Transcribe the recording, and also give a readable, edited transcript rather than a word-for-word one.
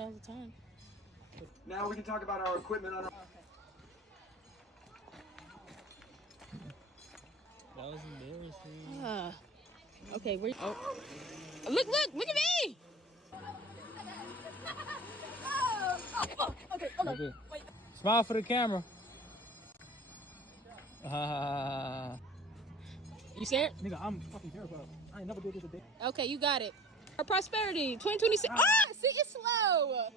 happen all the time. Now we can talk about our equipment on our... That was embarrassing. Okay, where? Oh, look at me! Okay, hold on. Wait. Smile for the camera. You scared? Nigga, I'm fucking terrified. I ain't never did this a day. Okay, you got it. Our prosperity 2026. See, it's slow.